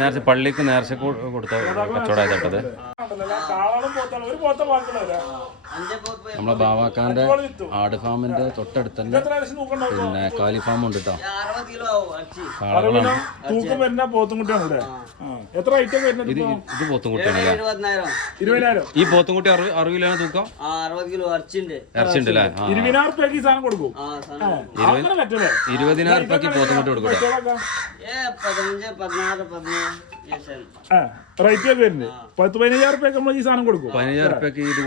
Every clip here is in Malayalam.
നേർച്ച പള്ളിക്ക് നേർച്ച കൊടുത്ത കച്ചവടമായിട്ടത് നമ്മളെ ബാവാക്കാന്റെ ആട് ഫാമിന്റെ തൊട്ടടുത്ത് തന്നെ പിന്നെ കാലി ഫാം ഉണ്ട് കേട്ടോ. ഇത് പോത്തുംകുട്ടിയാണല്ലേ? ഈ പോത്തുംകുട്ടി 60 കിലോ തൂക്കം, 60 കിലോ ഇറച്ചിണ്ട്. 20,000 രൂപയ്ക്ക് പോത്തുംകുട്ടി കൊടുക്കും. റേറ്റ് വരുന്നത് 10-15,000 രൂപയ്ക്ക് നമ്മൾ ഈ സാധനം കൊടുക്കും. 15,000 രൂപയ്ക്ക് ഇത്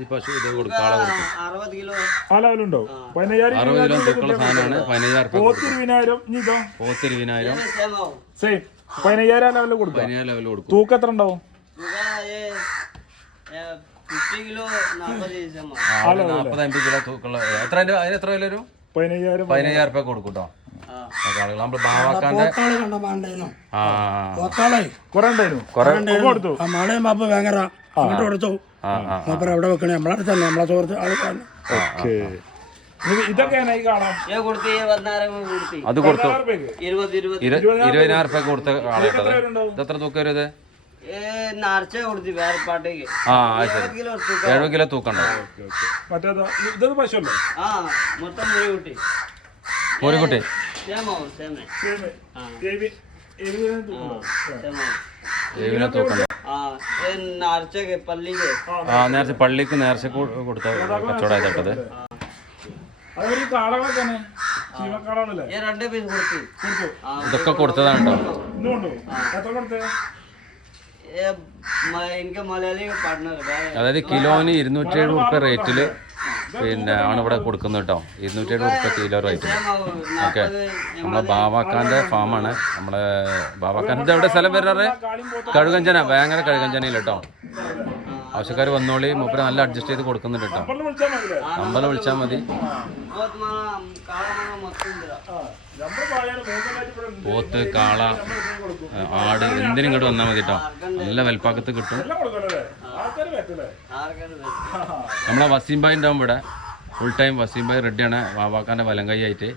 ഈ പശു ഇത് കൊടുക്കും, കാള കൊടുക്കും. ആ ലെവലുണ്ടാവും. 60 കിലോ തൂക്കുള്ള സാധനമാണ്. 15,000 രൂപ. പോത്ത് 20,000 സെയിം 15,000 ലെവലിൽ കൊടുക്കും. 15,000 ലെവലിൽ കൊടുക്കും. തൂക്കം എത്ര ഉണ്ടാവും? 40-50 കിലോ തൂക്കുള്ള എത്ര വില വരും? 15,000 രൂപ കൊടുക്കും കേട്ടോ. നമ്മള് ബാവാക്കാന്റെ എവിടെ വെക്കണേ നമ്മളെ തന്നെ നമ്മളെ സുഹൃത്ത് ഇതൊക്കെയാണ് ഈ കാണാം. അത് കൊടുത്തു 20,000 രൂപ കൊടുത്ത ആളായിട്ടത്. എത്ര തൂക്കം വരും ഇത്? 70 കിലോ തൂക്കം ഉണ്ടാവും. മോരിക്കുട്ടി നേർച്ച പള്ളിക്ക് നേർച്ച കൊടുത്ത കച്ചവടമായിട്ടത്. ഇതൊക്കെ കൊടുത്തതാണ് കേട്ടോ. അതായത് കിലോന് 207 രൂപ റേറ്റില് പിന്നെ ആണ് ഇവിടെ കൊടുക്കുന്നത് കേട്ടോ. 207 രൂപ കിലോ റേറ്റ്. ഓക്കെ, നമ്മളെ ബാവാക്കാന്റെ ഫാമാണ്. നമ്മളെ ബാവാക്കാൻ്റെ എവിടെ സ്ഥലം വരാറ്? കഴുകഞ്ചന, ഭയങ്കര കഴുകഞ്ചനയിൽ കേട്ടോ. ആവശ്യക്കാർ വന്നോളി, മൂപ്പര് നല്ല അഡ്ജസ്റ്റ് ചെയ്ത് കൊടുക്കുന്നുണ്ട് കേട്ടോ. നമ്പർ വിളിച്ചാൽ മതി. പോത്ത്, കാള, ആട് എന്തിനും ഇങ്ങോട്ട് വന്നാൽ മതി കേട്ടോ. നല്ല വെൽപ്പാക്കത്ത് കിട്ടും. നമ്മളെ വസീം ഭായി ഉണ്ടാവും ഇവിടെ ഫുൾ ടൈം. വസീം ഭായി റെഡിയാണ് ബാവാക്കാൻ്റെ വലം കൈ ആയിട്ട്.